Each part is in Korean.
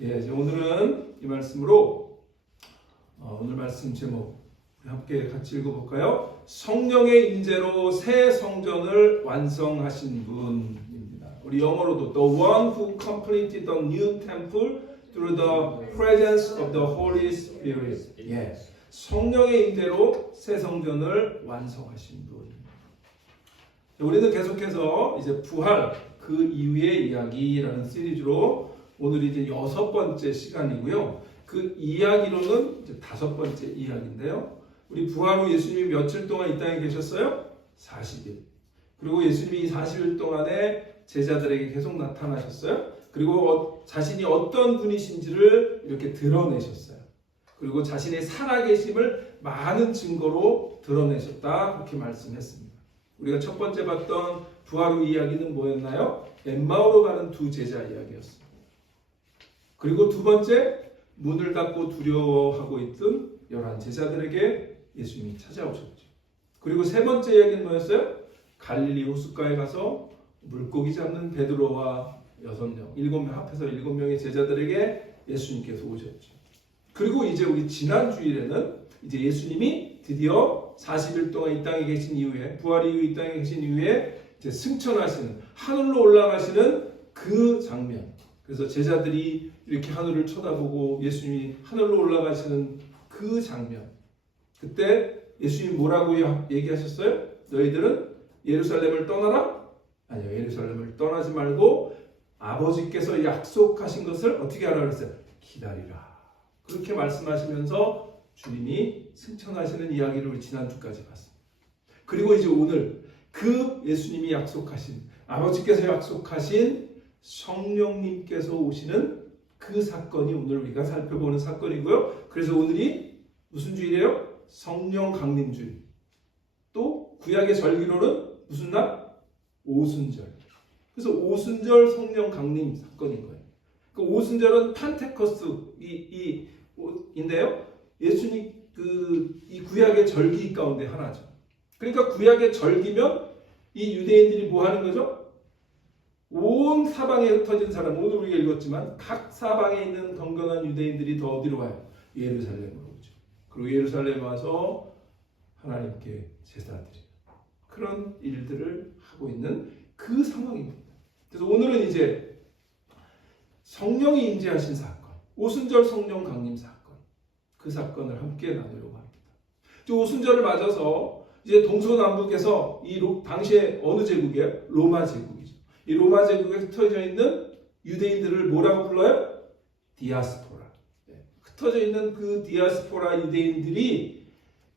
예, 이제 오늘은 이 말씀으로 오늘 말씀 제목 우리 함께 같이 읽어볼까요? 성령의 인재로 새 성전을 완성하신 분입니다. 우리 영어로도 The one who completed the new temple through the presence of the Holy Spirit. 예, 성령의 인재로 새 성전을 완성하신 분. 우리는 계속해서 이제 부활 그 이후의 이야기라는 시리즈로 오늘 이제 6번째 시간이고요. 그 이야기로는 이제 5번째 이야기인데요. 우리 부활 후 예수님이 며칠 동안 이 땅에 계셨어요? 40일. 그리고 예수님이 이 40일 동안에 제자들에게 계속 나타나셨어요. 그리고 자신이 어떤 분이신지를 이렇게 드러내셨어요. 그리고 자신의 살아계심을 많은 증거로 드러내셨다. 그렇게 말씀했습니다. 우리가 첫 번째 봤던 부활 후 이야기는 뭐였나요? 엠마오로 가는 두 제자 이야기였습니다. 그리고 두 번째, 문을 닫고 두려워하고 있던 11 제자들에게 예수님이 찾아오셨죠. 그리고 세 번째 이야기는 뭐였어요? 갈릴리 호숫가에 가서 물고기 잡는 베드로와 6명, 7명 합해서 7명의 제자들에게 예수님께서 오셨죠. 그리고 이제 우리 지난 주일에는 이제 예수님이 드디어 40일 동안 이 땅에 계신 이후에, 부활 이후 이 땅에 계신 이후에 이제 승천하시는, 하늘로 올라가시는 그 장면. 그래서 제자들이 이렇게 하늘을 쳐다보고 예수님이 하늘로 올라가시는 그 장면. 그때 예수님이 뭐라고 얘기하셨어요? 너희들은 예루살렘을 떠나라? 아니요, 예루살렘을 떠나지 말고 아버지께서 약속하신 것을 어떻게 하라 그랬어요? 기다리라. 그렇게 말씀하시면서 주님이 승천하시는 이야기를 우리 지난주까지 봤습니다. 그리고 이제 오늘 그 예수님이 약속하신, 아버지께서 약속하신 성령님께서 오시는 그 사건이 오늘 우리가 살펴보는 사건이고요. 그래서 오늘이 무슨 주일이에요? 성령 강림주일. 또 구약의 절기로는 무슨 날? 오순절. 그래서 오순절 성령 강림 사건인 거예요. 그 오순절은 판테코스트인데요. 예수님 이 구약의 절기 가운데 하나죠. 그러니까 구약의 절기면 이 유대인들이 뭐 하는 거죠? 온 사방에 흩어진 사람, 오늘 우리가 읽었지만 각 사방에 있는 경건한 유대인들이 더 어디로 가요? 예루살렘으로 오죠. 그리고 예루살렘에 와서 하나님께 제사드려요. 그런 일들을 하고 있는 그 상황입니다. 그래서 오늘은 이제 성령이 임재하신 사건, 오순절 성령 강림 사건, 그 사건을 함께 나누려고 합니다. 오순절을 맞아서 이제 동서남북에서 당시에 어느 제국이에요? 로마 제국이죠. 이 로마 제국에 흩어져 있는 유대인들을 뭐라고 불러요? 디아스포라. 흩어져 있는 그 디아스포라 유대인들이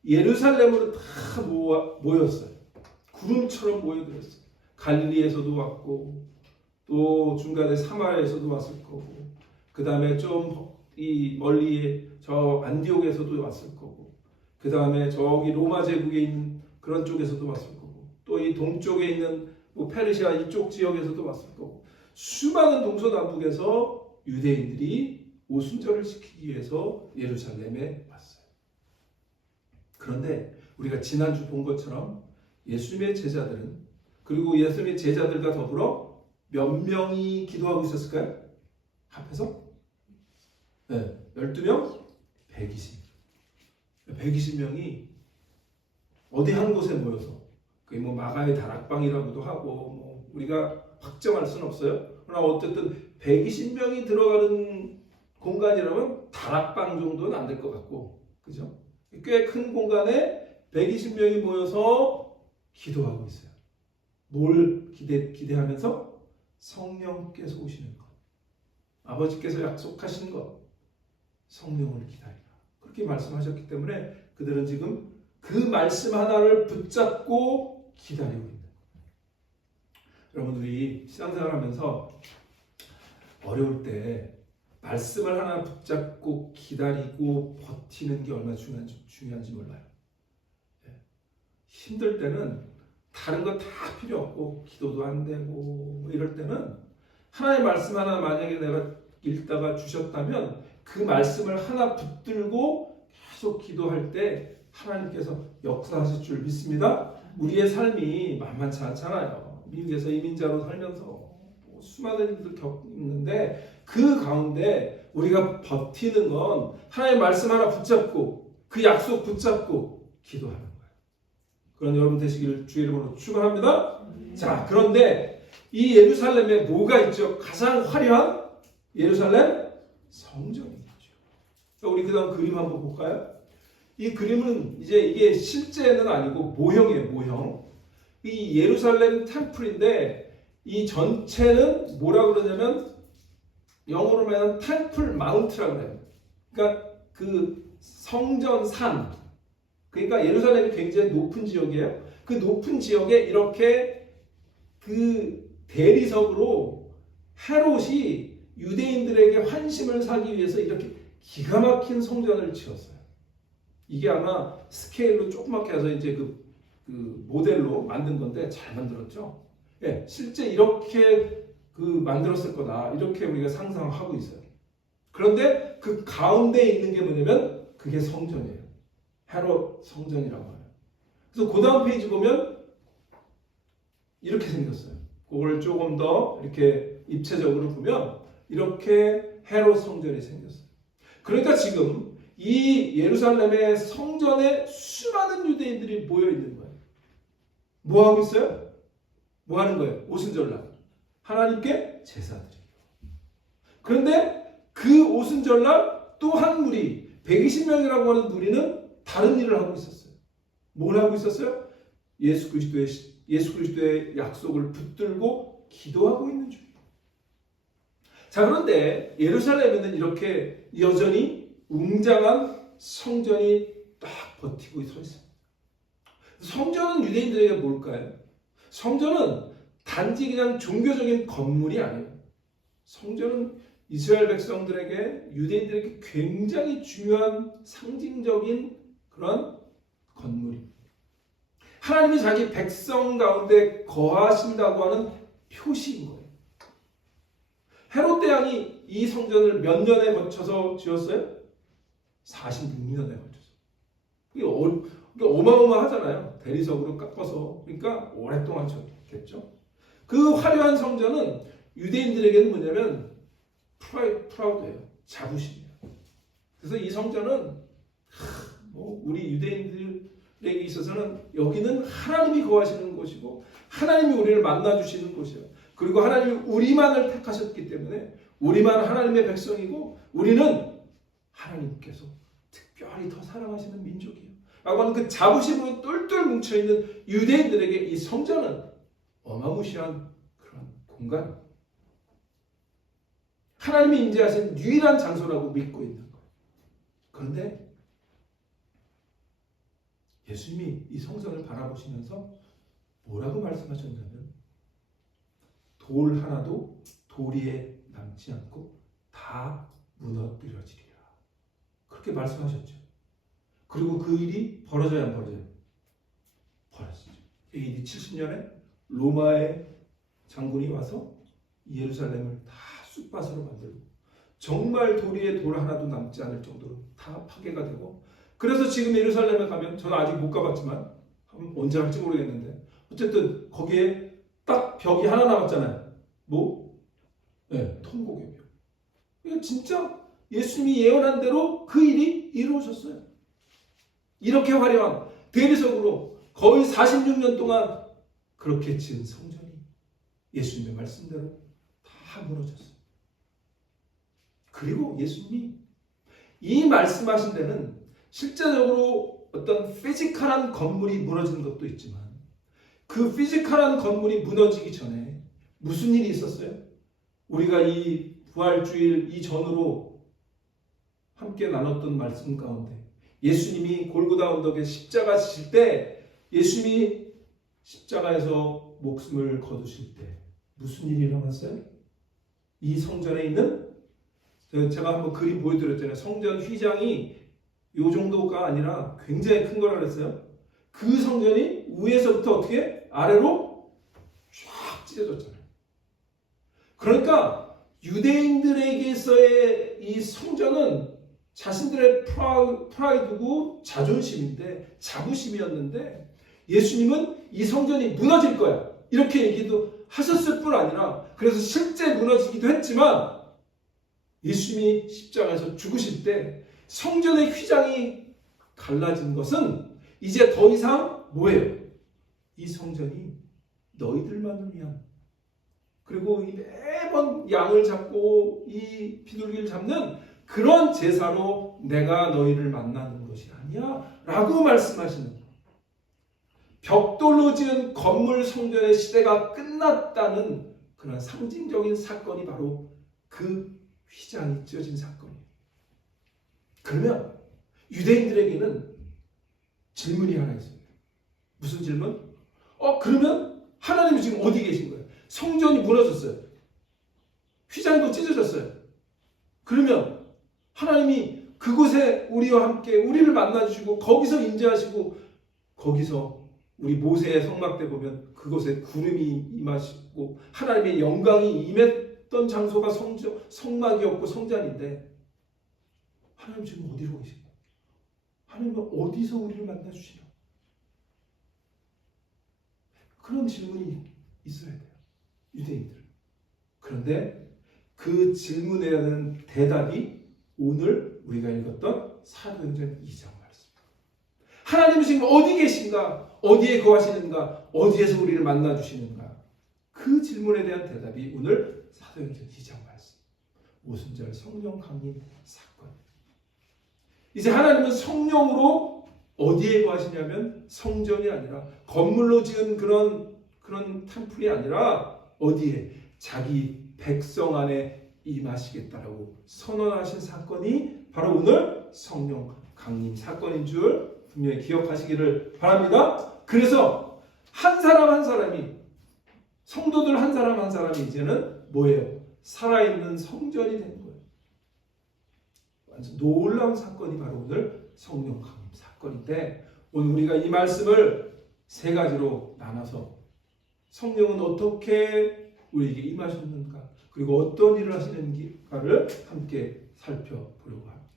예루살렘으로 다 모였어요. 구름처럼 모여들었어요. 갈릴리에서도 왔고, 또 중간에 사마리아에서도 왔을 거고, 그 다음에 좀 이 멀리 저 안디옥에서도 왔을 거고, 그 다음에 저기 로마 제국에 있는 그런 쪽에서도 왔을 거고, 또 이 동쪽에 있는 페르시아 이쪽 지역에서도 왔을 거고, 수많은 동서남북에서 유대인들이 오순절을 지키기 위해서 예루살렘에 왔어요. 그런데 우리가 지난주 본 것처럼 예수님의 제자들은, 그리고 예수님의 제자들과 더불어 몇 명이 기도하고 있었을까요? 합해서? 네, 12명? 120명이 어디 한 곳에 모여서, 그게 뭐 마가의 다락방이라고도 하고 우리가 확정할 수는 없어요. 그러나 어쨌든 120명이 들어가는 공간이라면 다락방 정도는 안 될 것 같고, 그죠? 꽤 큰 공간에 120명이 모여서 기도하고 있어요. 뭘 기대하면서? 성령께서 오시는 것, 아버지께서 약속하신 것, 성령을 기다리라. 그렇게 말씀하셨기 때문에 그들은 지금 그 말씀 하나를 붙잡고 기다리고 있는 거예요. 여러분, 우리 신앙생활 하면서 어려울 때 말씀을 하나 붙잡고 기다리고 버티는 게 얼마나 중요한지 몰라요. 힘들 때는 다른 거 다 필요 없고, 기도도 안 되고 이럴 때는 하나님의 말씀 하나 만약에 내가 읽다가 주셨다면 그 말씀을 하나 붙들고 계속 기도할 때 하나님께서 역사하실 줄 믿습니다. 우리의 삶이 만만치 않잖아요. 미국에서 이민자로 살면서 수많은 일들 겪는데 그 가운데 우리가 버티는 건 하나님의 말씀 하나 붙잡고 그 약속 붙잡고 기도하는 거예요. 그런 여러분 되시기를 주의 이름으로 축원합니다. 자, 그런데 이 예루살렘에 뭐가 있죠? 가장 화려한 예루살렘 성전이 있죠. 우리 그 다음 그림 한번 볼까요? 이 그림은 이제 이게 실제는 아니고 모형이에요, 모형. 이 예루살렘 템플인데 이 전체는 뭐라 그러냐면 영어로 말하면 템플 마운트라고 해요. 그러니까 그 성전 산. 그러니까 예루살렘이 굉장히 높은 지역이에요. 그 높은 지역에 이렇게 그 대리석으로 헤롯이 유대인들에게 환심을 사기 위해서 이렇게 기가 막힌 성전을 지었어요. 이게 아마 스케일로 조그맣게 해서 이제 그 모델로 만든 건데 잘 만들었죠. 예, 실제 이렇게 만들었을 거다. 이렇게 우리가 상상하고 있어요. 그런데 그 가운데 있는 게 뭐냐면 그게 성전이에요. 헤롯 성전이라고 해요. 그래서 그 다음 페이지 보면 이렇게 생겼어요. 그걸 조금 더 이렇게 입체적으로 보면 이렇게 헤롯 성전이 생겼어요. 그러니까 지금 이 예루살렘의 성전에 수많은 유대인들이 모여 있는 거예요. 뭐 하고 있어요? 뭐 하는 거예요? 오순절날 하나님께 제사드려요. 그런데 그 오순절날 또 한 무리 120명이라고 하는 무리는 다른 일을 하고 있었어요. 뭘 하고 있었어요? 예수 그리스도의 약속을 붙들고 기도하고 있는 중이에요. 자, 그런데 예루살렘에는 이렇게 여전히 웅장한 성전이 딱 버티고 서 있어요. 성전은 유대인들에게 뭘까요? 성전은 단지 그냥 종교적인 건물이 아니에요. 성전은 이스라엘 백성들에게, 유대인들에게 굉장히 중요한 상징적인 그런 건물입니다. 하나님이 자기 백성 가운데 거하신다고 하는 표시인 거예요. 헤롯 대왕이 이 성전을 몇 년에 거쳐서 지었어요? 46년에 거쳐서. 이게 어마어마하잖아요. 대리석으로 깎아서. 그러니까 오랫동안 지었겠죠. 그 화려한 성전은 유대인들에게는 뭐냐면 프라우드예요. 자부심이에요. 그래서 이 성전은 우리 유대인들에게 있어서는 여기는 하나님이 거하시는 곳이고 하나님이 우리를 만나주시는 곳이에요. 그리고 하나님이 우리만을 택하셨기 때문에 우리만 하나님의 백성이고 우리는 하나님께서 특별히 더 사랑하시는 민족이에요. 라고 하는 그 자부심으로 똘똘 뭉쳐있는 유대인들에게 이 성전은 어마무시한 그런 공간, 하나님이 임재하신 유일한 장소라고 믿고 있는 거예요. 그런데 예수님이 이 성전을 바라보시면서 뭐라고 말씀하셨냐면 돌 하나도 돌 위에 남지 않고 다 무너뜨려지리라. 그렇게 말씀하셨죠. 그리고 그 일이 벌어져야 안 벌어져요? 벌어지죠. AD 70년에 로마의 장군이 와서 예루살렘을 다 쑥밭으로 만들고 정말 돌 위에 돌 하나도 남지 않을 정도로 다 파괴가 되고, 그래서 지금 예루살렘에 가면 저는 아직 못 가봤지만 언제 할지 모르겠는데 어쨌든 거기에 딱 벽이 하나 남았잖아요. 뭐? 네, 통곡의 벽. 이거 진짜 예수님이 예언한 대로 그 일이 이루어졌어요. 이렇게 화려한 대리석으로 거의 46년 동안 그렇게 지은 성전이 예수님의 말씀대로 다 무너졌어요. 그리고 예수님이 이 말씀하신 데는 실제적으로 어떤 피지컬한 건물이 무너지는 것도 있지만 그 피지컬한 건물이 무너지기 전에 무슨 일이 있었어요? 우리가 이 부활주일 이전으로 함께 나눴던 말씀 가운데 예수님이 골고다 언덕에 십자가 지실 때, 예수님이 십자가에서 목숨을 거두실 때 무슨 일이 일어났어요? 이 성전에 있는, 제가 한번 그림 보여드렸잖아요. 성전 휘장이 이 정도가 아니라 굉장히 큰 거라 그랬어요. 그 성전이 위에서부터 어떻게 아래로 쫙 찢어졌잖아요. 그러니까 유대인들에게서의 이 성전은 자신들의 프라이드고 자존심인데, 자부심이었는데 예수님은 이 성전이 무너질 거야 이렇게 얘기도 하셨을 뿐 아니라, 그래서 실제 무너지기도 했지만 예수님이 십자가에서 죽으실 때 성전의 휘장이 갈라진 것은 이제 더 이상 뭐예요? 이 성전이 너희들만을 위한, 그리고 이 매번 양을 잡고 이 비둘기를 잡는 그런 제사로 내가 너희를 만나는 것이 아니야 라고 말씀하시는 거예요. 벽돌로 지은 건물 성전의 시대가 끝났다는 그런 상징적인 사건이 바로 그 휘장이 찢어진 사건이에요. 그러면 유대인들에게는 질문이 하나 있습니다. 무슨 질문? 그러면 하나님이 지금 어디 계신 거예요? 성전이 무너졌어요. 휘장도 찢어졌어요. 그러면 하나님이 그곳에 우리와 함께 우리를 만나주시고 거기서 임재하시고, 거기서 우리 모세의 성막 때 보면 그곳에 구름이 임하시고 하나님의 영광이 임했던 장소가 성막이었고 성전인데, 하나님 지금 어디로 계신가? 하나님은 어디서 우리를 만나주시나? 그런 질문이 있어야 돼요, 유대인들. 그런데 그 질문에 대한 대답이 오늘 우리가 읽었던 사도행전 2장 말씀. 하나님은 지금 어디 계신가? 어디에 거하시는가? 어디에서 우리를 만나주시는가? 그 질문에 대한 대답이 오늘 사도행전 2장 말씀. 오순절 성령 강림 사건. 이제 하나님은 성령으로 어디에 거하시냐면 성전이 아니라 건물로 지은 그런 템플이 아니라 어디에? 자기 백성 안에 임하시겠다라고 선언하신 사건이 바로 오늘 성령 강림 사건인 줄 분명히 기억하시기를 바랍니다. 그래서 한 사람 한 사람이, 성도들 한 사람 한 사람이 이제는 뭐예요? 살아있는 성전이 되는 거예요. 완전 놀라운 사건이 바로 오늘 성령 강림 사건인데, 오늘 우리가 이 말씀을 세 가지로 나눠서 성령은 어떻게 우리에게 임하셨는가, 그리고 어떤 일을 하시는가를 함께 살펴보려고 합니다.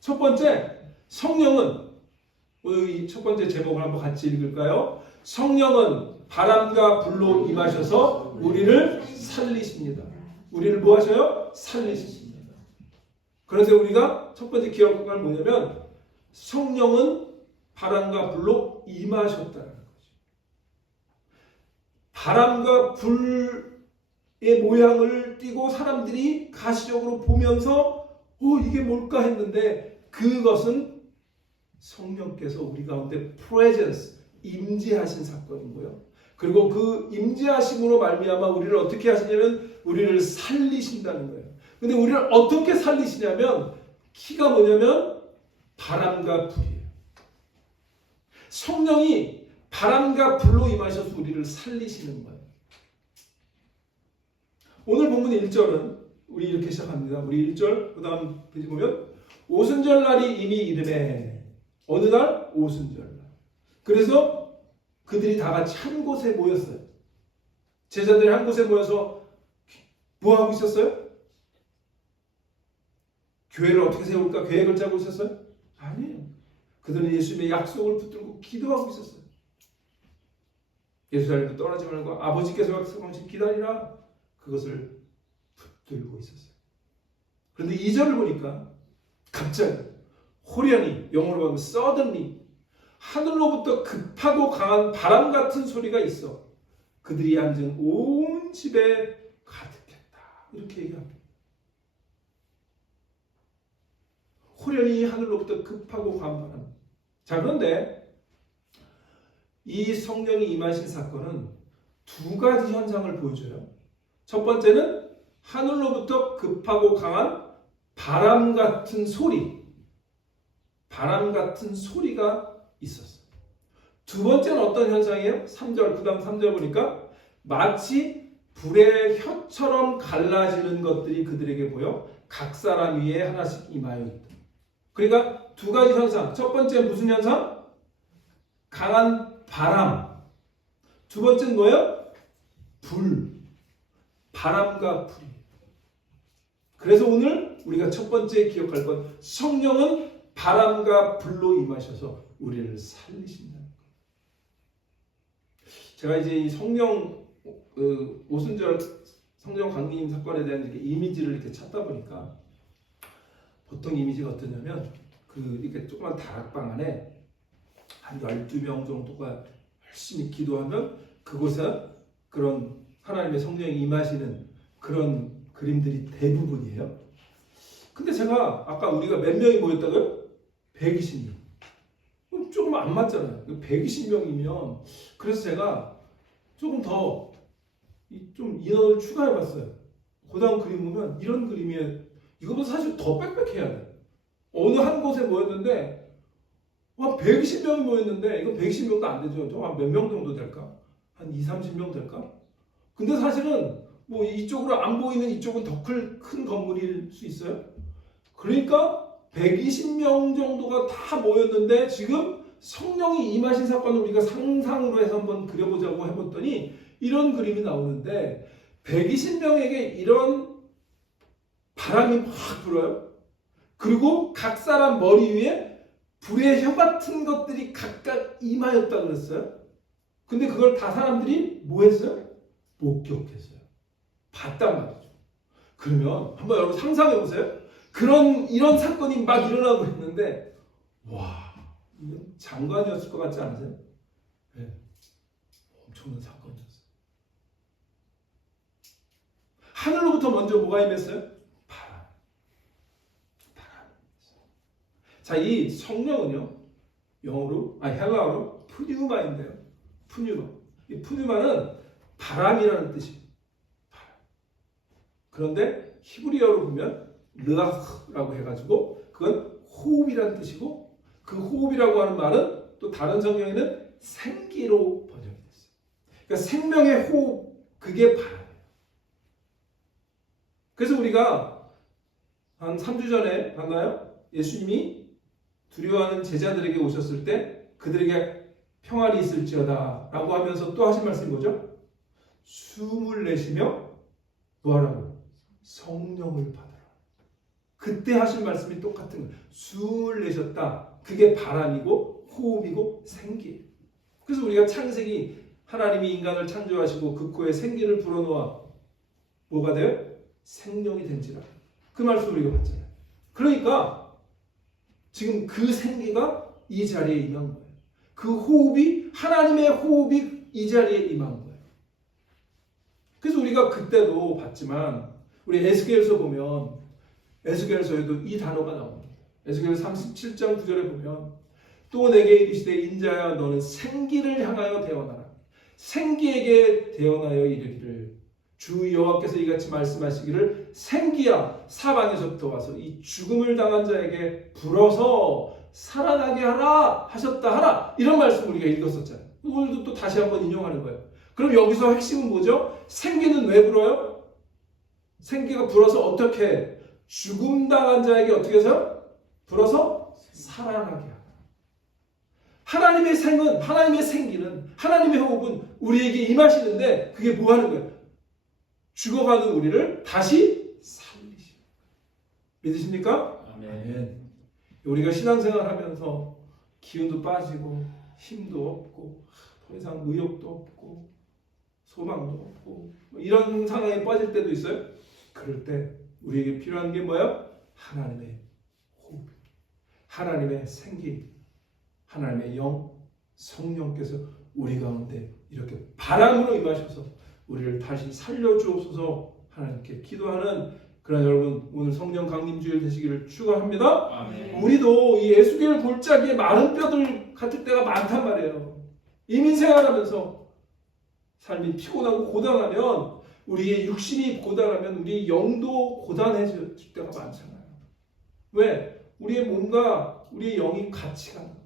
첫 번째, 성령은, 오늘 이 첫 번째 제목을 한번 같이 읽을까요? 성령은 바람과 불로 임하셔서 우리를 살리십니다. 우리를 뭐 하셔요? 살리십니다. 그런데 우리가 첫 번째 기억할 건 뭐냐면, 성령은 바람과 불로 임하셨다는 거죠. 바람과 불의 모양을 띠고 사람들이 가시적으로 보면서 이게 뭘까 했는데, 그것은 성령께서 우리 가운데 presence, 임재하신 사건인 거예요. 그리고 그 임재하심으로 말미암아 우리를 어떻게 하시냐면 우리를 살리신다는 거예요. 근데 우리를 어떻게 살리시냐면, 키가 뭐냐면 바람과 불이에요. 성령이 바람과 불로 임하셔서 우리를 살리시는 거예요. 오늘 본문 1절은 우리 이렇게 시작합니다. 우리 1절 그 다음 페이지 보면 오순절 날이 이미 이르매. 어느 날? 오순절 날. 그래서 그들이 다 같이 한 곳에 모였어요. 제자들이 한 곳에 모여서 뭐 하고 있었어요? 교회를 어떻게 세울까 계획을 짜고 있었어요? 아니에요. 그들은 예수님의 약속을 붙들고 기도하고 있었어요. 예루살렘도 떠나지 말고 아버지께서 약속하신 기다리라, 그것을 붙들고 있었어요. 그런데 2절을 보니까 갑자기 호련히, 영어로 보면 suddenly, 하늘로부터 급하고 강한 바람 같은 소리가 있어 그들이 앉은 온 집에 가득했다. 이렇게 얘기합니다. 호련히 하늘로부터 급하고 강한 바람. 자, 그런데 이 성령이 임하신 사건은 두 가지 현상을 보여줘요. 첫 번째는 하늘로부터 급하고 강한 바람 같은 소리, 바람 같은 소리가 있었어요. 두 번째는 어떤 현상이에요? 3절, 그 다음 3절 보니까 마치 불의 혀처럼 갈라지는 것들이 그들에게 보여 각 사람 위에 하나씩 임하여 있다. 그러니까 두 가지 현상. 첫 번째는 무슨 현상? 강한 바람. 두 번째는 뭐예요? 불. 바람과 불이. 그래서 오늘 우리가 첫 번째 기억할 건, 성령은 바람과 불로 임하셔서 우리를 살리신다는 거예요. 제가 이제 이 성령 오순절 성령 강림 사건에 대한 이렇게 이미지를 이렇게 찾다 보니까 보통 이미지가 어떠냐면 이렇게 조그만 다락방 안에 한 12명 정도가 열심히 기도하면 그곳에 그런 하나님의 성령이 임하시는 그런 그림들이 대부분이에요. 근데 제가 아까 우리가 몇 명이 모였다고요? 120명. 조금 안 맞잖아요. 120명이면 그래서 제가 조금 더 좀 인원을 추가해봤어요. 그 다음 그림 보면 이런 그림이에요. 이거보다 사실 더 빽빽해야 돼. 어느 한 곳에 모였는데 120명이 모였는데 이거 120명도 안 되죠. 좀 한 몇 명 정도 될까? 한 2, 30명 될까? 근데 사실은 뭐 이쪽으로 안 보이는 이쪽은 더 큰 건물일 수 있어요. 그러니까 120명 정도가 다 모였는데 지금 성령이 임하신 사건을 우리가 상상으로 해서 한번 그려보자고 해봤더니 이런 그림이 나오는데 120명에게 이런 바람이 막 불어요. 그리고 각 사람 머리 위에 불의 혀 같은 것들이 각각 임하였다 그랬어요. 근데 그걸 다 사람들이 뭐 했어요? 목격했어요. 봤단 말이죠. 그러면 한번 여러분 상상해 보세요. 이런 사건이 막 일어나고 있는데 와, 이건 장관이었을 것 같지 않으세요? 네. 엄청난 사건이었어요. 하늘로부터 먼저 뭐가 임했어요? 바람. 자, 이 성령은요, 헬라어로 푸뉴마인데요. 푸뉴마. 이 푸뉴마는 바람이라는 뜻이에요. 바람. 그런데 히브리어로 보면 르아흐라고 해가지고 그건 호흡이라는 뜻이고 그 호흡이라고 하는 말은 또 다른 성경에는 생기로 번역이 됐어요. 그러니까 생명의 호흡, 그게 바람이에요. 그래서 우리가 한 3주 전에 봤나요? 예수님이 두려워하는 제자들에게 오셨을 때 그들에게 평안이 있을지어다 라고 하면서 또 하신 말씀이 뭐죠? 숨을 내쉬며 뭐하라고? 성령을 받아라. 그때 하신 말씀이 똑같은 거예요. 숨을 내셨다. 그게 바람이고 호흡이고 생기예요. 그래서 우리가 창세기 하나님이 인간을 창조하시고 그 코에 생기를 불어넣어 뭐가 돼요? 생명이 된지라. 그 말씀 우리가 봤잖아요. 그러니까 지금 그 생기가 이 자리에 임한 거예요. 그 호흡이 하나님의 호흡이 이 자리에 임한 거예요. 그래서 우리가 그때도 봤지만 우리 에스겔서 보면 에스겔서에도 이 단어가 나옵니다. 에스겔 37장 9절에 보면 또 내게 이르시되 인자야 너는 생기를 향하여 대언하라. 생기에게 대언하여 이르기를 주 여호와께서 이같이 말씀하시기를 생기야 사방에서부터 와서 이 죽음을 당한 자에게 불어서 살아나게 하라 하셨다 하라. 이런 말씀 우리가 읽었었잖아요. 오늘도 또 다시 한번 인용하는 거예요. 그럼 여기서 핵심은 뭐죠? 생기는 왜 불어요? 생기가 불어서 어떻게 죽음 당한 자에게 어떻게 해서요? 불어서 살아나게 하라. 하나님의 생은 하나님의 생기는 하나님의 호흡은 우리에게 임하시는데 그게 뭐 하는 거예요? 죽어가는 우리를 다시 살리시는 거예요. 믿으십니까? 아멘. 우리가 신앙생활 하면서 기운도 빠지고 힘도 없고 더 이상 의욕도 없고 소망도 없고 이런 상황에 빠질 때도 있어요. 그럴 때 우리에게 필요한 게 뭐예요? 하나님의 호흡, 하나님의 생기, 하나님의 영, 성령께서 우리 가운데 이렇게 바람으로 임하셔서 우리를 다시 살려주옵소서 하나님께 기도하는 그러나 여러분 오늘 성령 강림주일 되시기를 축원합니다. 아멘. 우리도 이 에스겔 골짜기에 마른 뼈들 같을 때가 많단 말이에요. 이민생활하면서 삶이 피곤하고 고단하면 우리의 육신이 고단하면 우리 영도 고단해질 때가 많잖아요. 왜? 우리의 몸과 우리의 영이 같이 가는 거예요.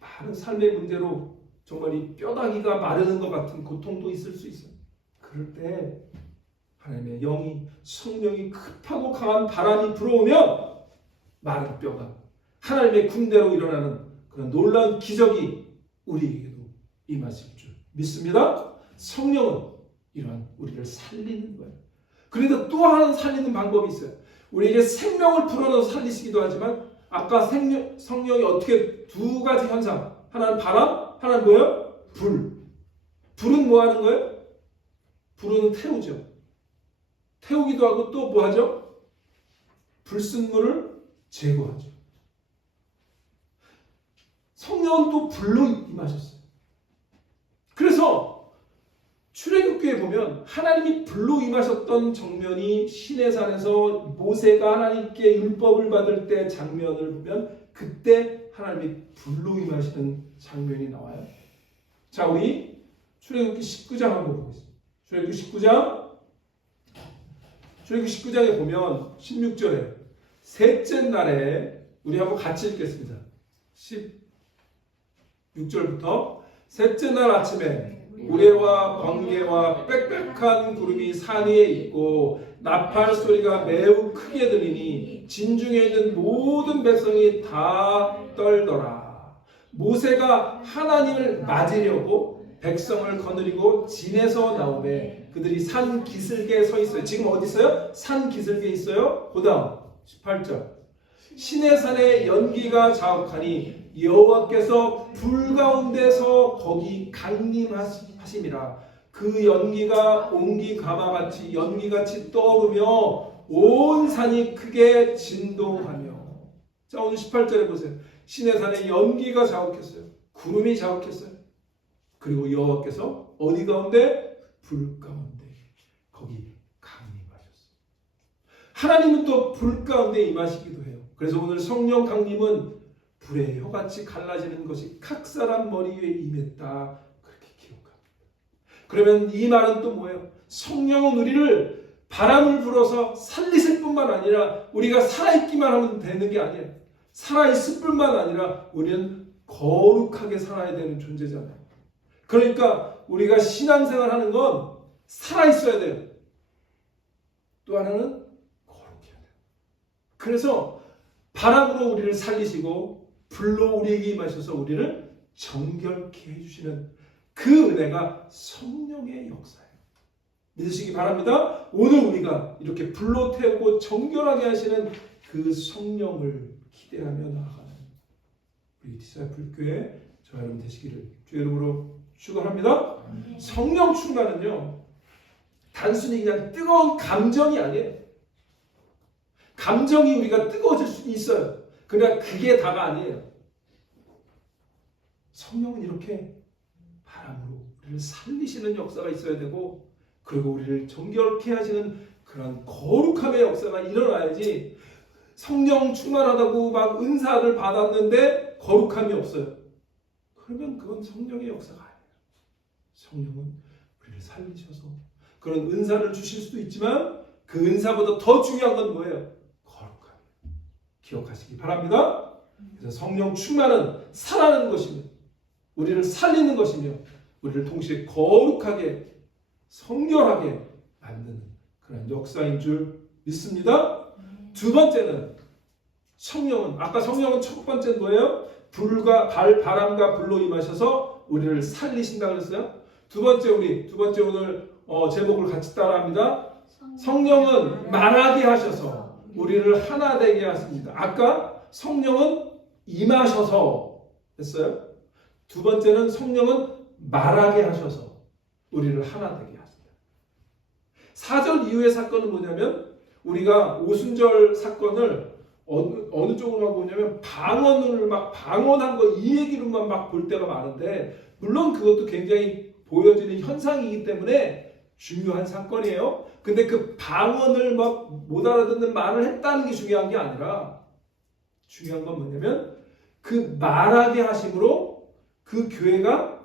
많은 삶의 문제로 정말 이 뼈다귀가 마르는 것 같은 고통도 있을 수 있어요. 그럴 때 하나님의 영이 성령이 급하고 강한 바람이 불어오면 마른 뼈가 하나님의 군대로 일어나는 그런 놀라운 기적이 우리에게도 임하실 줄 믿습니다. 성령은 이러한 우리를 살리는 거예요. 그런데 또 하나 살리는 방법이 있어요. 우리에게 생명을 불어넣어서 살리시기도 하지만 아까 성령이 어떻게 두 가지 현상, 하나는 바람, 하나는 뭐예요? 불. 불은 뭐 하는 거예요? 불은 태우죠. 태우기도 하고 또 뭐 하죠? 불순물을 제거하죠. 성령은 또 불로 임하셨어요. 그래서 출애굽기에 보면 하나님이 불로 임하셨던 정면이 시내산에서 모세가 하나님께 율법을 받을 때 장면을 보면 그때 하나님이 불로 임하시는 장면이 나와요. 자, 우리 출애굽기 19장 한번 보겠습니다. 출애굽기 19장에 보면 16절에 셋째 날에 우리 한번 같이 읽겠습니다. 16절부터 셋째 날 아침에 우레와 번개와 빽빽한 구름이 산 위에 있고 나팔 소리가 매우 크게 들리니 진중에 있는 모든 백성이 다 떨더라. 모세가 하나님을 맞으려고 백성을 거느리고 진에서 나오매 그들이 산 기슭에 서 있어요. 지금 어디 있어요? 산 기슭에 있어요. 그 다음 18절 시내산에 연기가 자욱하니 여호와께서 불 가운데서 거기 강림하심이라. 그 연기가 온기 가마같이 연기같이 떠오르며 온 산이 크게 진동하며. 자, 오늘 18절에 보세요. 시내산에 연기가 자욱했어요. 구름이 자욱했어요. 그리고 여호와께서 어디 가운데? 불 가운데 거기 강림하셨어요. 하나님은 또 불 가운데 임하시기도 해요. 그래서 오늘 성령 강림은 불의 혀같이 갈라지는 것이 각사람 머리 위에 임했다. 그렇게 기록합니다. 그러면 이 말은 또 뭐예요? 성령은 우리를 바람을 불어서 살리실 뿐만 아니라 우리가 살아있기만 하면 되는 게 아니에요. 살아있을 뿐만 아니라 우리는 거룩하게 살아야 되는 존재잖아요. 그러니까 우리가 신앙생활 하는 건 살아있어야 돼요. 또 하나는 거룩해야 돼요. 그래서 바람으로 우리를 살리시고 불로 우리에게 임하셔서 우리를 정결케 해주시는 그 은혜가 성령의 역사예요. 믿으시기 바랍니다. 오늘 우리가 이렇게 불로 태우고 정결하게 하시는 그 성령을 기대하며 나아가는 우리 디사이플교회 저와 여러분 되시기를 주의 이름으로 축원합니다. 성령 충만은요 단순히 그냥 뜨거운 감정이 아니에요. 감정이 우리가 뜨거워질 수 있어요. 그러나 그게 다가 아니에요. 성령은 이렇게 바람으로 우리를 살리시는 역사가 있어야 되고, 그리고 우리를 정결케 하시는 그런 거룩함의 역사가 일어나야지. 성령 충만하다고 막 은사를 받았는데 거룩함이 없어요. 그러면 그건 성령의 역사가 아니에요. 성령은 우리를 살리셔서 그런 은사를 주실 수도 있지만 그 은사보다 더 중요한 건 뭐예요? 거룩함. 기억하시기 바랍니다. 그래서 성령 충만은 살아나는 것이며 우리를 살리는 것이며 우리를 동시에 거룩하게 성결하게 만드는 그런 역사인 줄 믿습니다. 두 번째는 성령은, 아까 성령은 첫 번째는 뭐예요? 바람과 불로 임하셔서 우리를 살리신다고 했어요. 두 번째 오늘 제목을 같이 따라합니다. 성령은 말하게 하셔서 우리를 하나 되게 하십니다. 아까 성령은 임하셔서 했어요. 두 번째는 성령은 말하게 하셔서 우리를 하나 되게 하십니다. 4절 이후의 사건은 뭐냐면 우리가 오순절 사건을 어느 쪽으로만 보냐면 방언한 거 이 얘기로만 막 볼 때가 많은데, 물론 그것도 굉장히 보여지는 현상이기 때문에 중요한 사건이에요. 근데 그 방언을 막 못 알아듣는 말을 했다는 게 중요한 게 아니라 중요한 건 뭐냐면 그 말하게 하심으로 그 교회가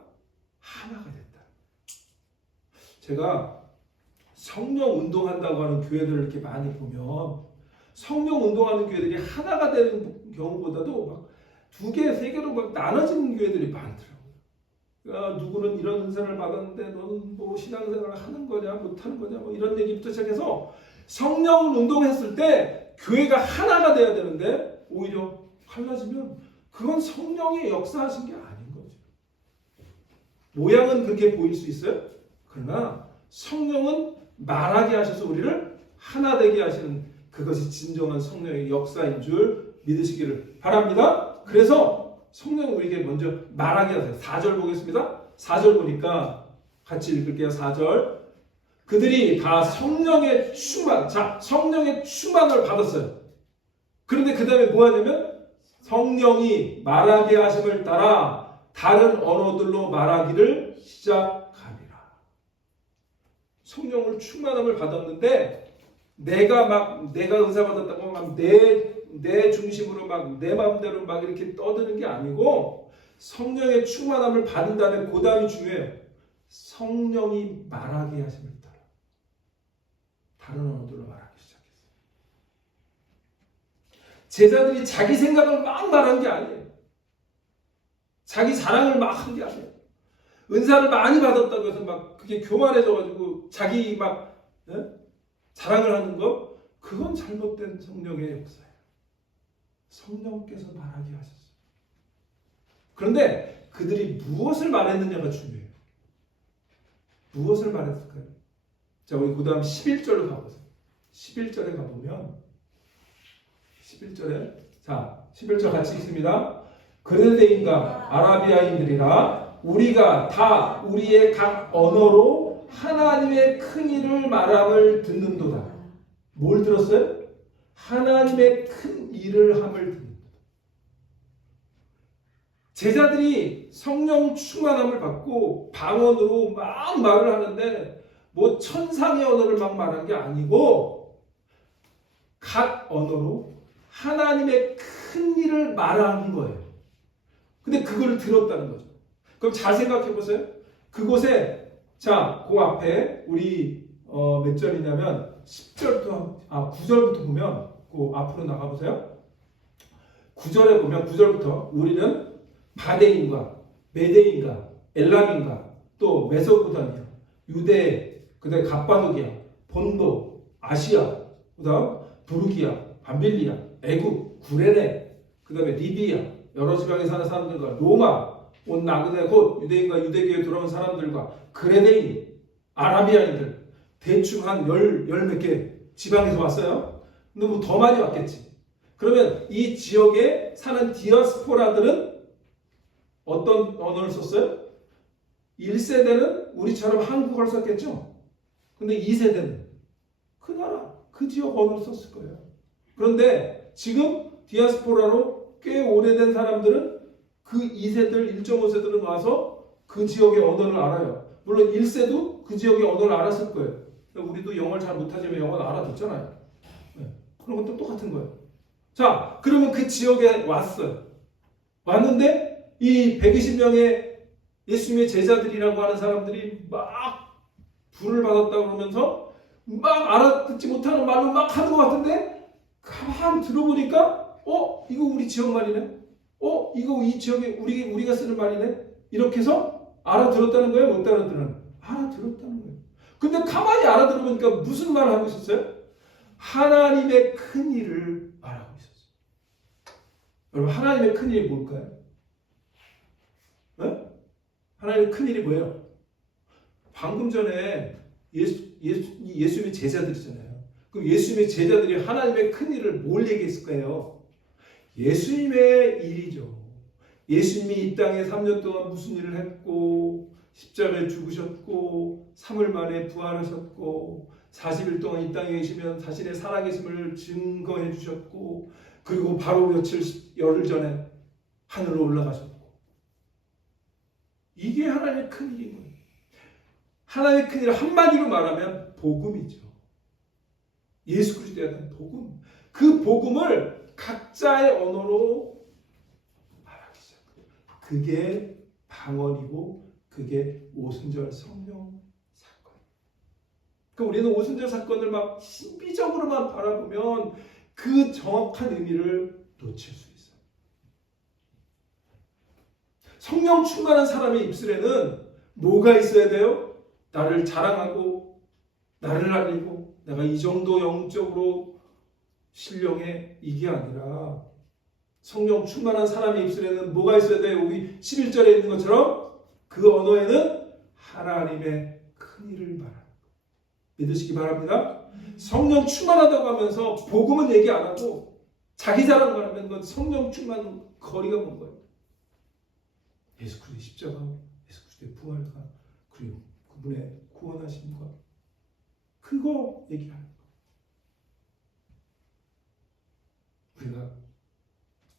하나가 됐다. 제가 성령 운동한다고 하는 교회들을 이렇게 많이 보면 성령 운동하는 교회들이 하나가 되는 경우보다도 막 2개, 3개로 막 나눠지는 교회들이 많더라고요. 그러니까 누구는 이런 은사를 받았는데 너는 뭐 신앙생활을 하는 거냐 못하는 거냐 뭐 이런 얘기부터 시작해서 성령 운동했을 때 교회가 하나가 돼야 되는데 오히려 갈라지면 그건 성령의 역사하신 게 아닌 거죠. 모양은 그렇게 보일 수 있어요. 그러나 성령은 말하게 하셔서 우리를 하나 되게 하시는 그것이 진정한 성령의 역사인 줄 믿으시기를 바랍니다. 그래서 성령은 우리에게 먼저 말하게 하세요. 4절 보겠습니다. 4절 보니까 같이 읽을게요. 4절. 그들이 다 성령의 충만, 자, 성령의 충만을 받았어요. 그런데 그 다음에 뭐 하냐면 성령이 말하게 하심을 따라 다른 언어들로 말하기를 시작하리라. 성령을 충만함을 받았는데 내가 은사 받았다고 막 내 중심으로 막 내 마음대로 막 이렇게 떠드는 게 아니고 성령의 충만함을 받은 다음에 그 다음이 중요해요. 성령이 말하게 하심을 따라 다른 언어들로 말하기 시작했어요. 제자들이 자기 생각을 막 말한 게 아니에요. 자기 자랑을 막 한 게 아니에요. 은사를 많이 받았다고 해서 막 그게 교만해져가지고 자기 막 자랑을 하는 거, 그건 잘못된 성령의 역사예요. 성령께서 말하게 하셨어요. 그런데 그들이 무엇을 말했느냐가 중요해요. 무엇을 말했을까요? 자, 우리 그 다음 11절로 가보세요. 11절에 가보면 11절에 자, 11절 같이 읽습니다. 그레데인과 아라비아인들이라 우리가 다 우리의 각 언어로 하나님의 큰 일을 말함을 듣는도다. 뭘 들었어요? 하나님의 큰 일을 함을 듣는다. 제자들이 성령 충만함을 받고 방언으로 막 말을 하는데 뭐 천상의 언어를 막 말한 게 아니고 각 언어로 하나님의 큰 일을 말하는 거예요. 근데 그걸 들었다는 거죠. 그럼 잘 생각해 보세요. 그곳에 자, 그 앞에 우리 몇 절이냐면 10절부터 9절부터 보면 그 앞으로 나가 보세요. 9절에 보면 9절부터 우리는 바데인과 메데인과 엘람인과 또 메소포타미아, 유대, 그다음에 갑바도기아, 본도, 아시아, 그다음 부르기아, 밤빌리아, 애굽, 구레네, 그다음에 리비아, 여러 지방에 사는 사람들과 로마, 온 나그네 곧 유대인과 유대교에 들어온 사람들과 그레네인, 아라비아인들 대충 한 열 몇 개 지방에서 왔어요. 근데 뭐 더 많이 왔겠지. 그러면 이 지역에 사는 디아스포라들은 어떤 언어를 썼어요? 1세대는 우리처럼 한국어를 썼겠죠. 근데 2세대는 그 나라, 그 지역 언어를 썼을 거예요. 그런데 지금 디아스포라로 꽤 오래된 사람들은 그 2세들, 1.5세들은 와서 그 지역의 언어를 알아요. 물론 1세도 그 지역의 언어를 알았을 거예요. 우리도 영어를 잘 못하지만 영어를 알아듣잖아요. 그런 것도 똑같은 거예요. 자, 그러면 그 지역에 왔어요. 왔는데 이 120명의 예수님의 제자들이라고 하는 사람들이 막 불을 받았다고 그러면서 막 알아듣지 못하는 말로 막 하는 것 같은데 가만히 들어보니까 이거 우리 지역 말이네. 이거 이 지역에 우리가 쓰는 말이네. 이렇게 해서 알아들었다는 거예요? 못 알아들었나요? 알아들었다는 거예요. 근데 가만히 알아들어보니까 무슨 말을 하고 있었어요? 하나님의 큰 일을 말하고 있었어요. 여러분, 하나님의 큰 일이 뭘까요? 네? 하나님의 큰 일이 뭐예요? 방금 전에 예수님의 제자들이잖아요. 그럼 예수님의 제자들이 하나님의 큰 일을 뭘 얘기했을까요? 예수님의 일이죠. 예수님이 이 땅에 3년 동안 무슨 일을 했고 십자가에 죽으셨고 3일 만에 부활하셨고 40일 동안 이 땅에 계시면 자신의 살아계심을 증거해 주셨고 그리고 바로 며칠 열흘 전에 하늘로 올라가셨고 이게 하나님의 큰 일인 거예요. 하나님의 큰 일을 한마디로 말하면 복음이죠. 예수 그리스도에 대한 복음. 그 복음을 각자의 언어로 말하기 시작해요. 그게 방언이고 그게 오순절 성령 사건. 그러니까 우리는 오순절 사건을 막 신비적으로만 바라보면 그 정확한 의미를 놓칠 수 있어요. 성령 충만한 사람의 입술에는 뭐가 있어야 돼요? 나를 자랑하고 나를 알리고 내가 이 정도 영적으로 신령해 이게 아니라 성령 충만한 사람의 입술에는 뭐가 있어야 돼요? 여기 11절에 있는 것처럼 그 언어에는 하나님의 큰 일을 말하는 것. 믿으시기 바랍니다. 성령 충만하다고 하면서 복음은 얘기 안 하고 자기 자랑만 하면 그건 성령 충만 거리가 먼 거예요. 예수 그리스도의 십자가, 예수 그리스도의 부활과 그리고 그분의 구원하심과 그거 얘기하는 거예요. 우리가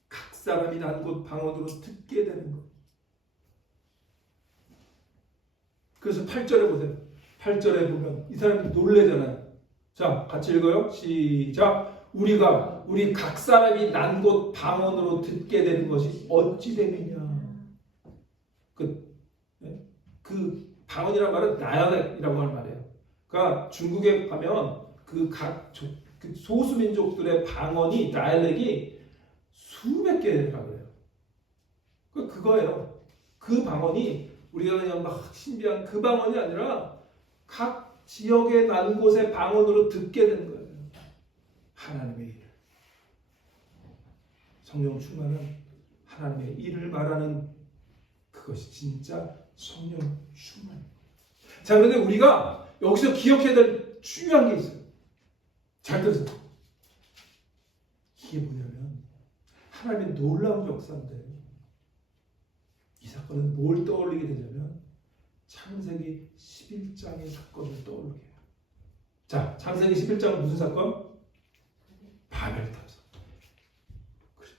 각 사람이 난 곳 방언으로 듣게 되는 거예요. 그래서 8절에 보세요. 8절에 보면 이 사람이 놀래잖아요. 자, 같이 읽어요. 시작. 우리 각 사람이 난 곳 방언으로 듣게 되는 것이 어찌 됨이냐. 그 방언이란 말은 다이얼렉이라고 하는 말이에요. 그러니까 중국에 가면 그 소수 민족들의 방언이 다이얼렉이 수백 개라고 해요. 그거예요. 그 방언이 우리가 그냥 막 신비한 그 방언이 아니라 각 지역의 난 곳의 방언으로 듣게 되는 거예요. 하나님의 일을. 성령 충만은 하나님의 일을 말하는 그것이 진짜 성령 충만입니다. 자, 그런데 우리가 여기서 기억해야 될 중요한 게 있어요. 잘 들으세요. 이게 뭐냐면 하나님의 놀라운 역사인데 이 사건은 뭘 떠올리게 되냐면 창세기 11장의 사건을 떠올리게 해요. 자, 창세기 11장은 무슨 사건? 바벨탑 사건. 그렇죠.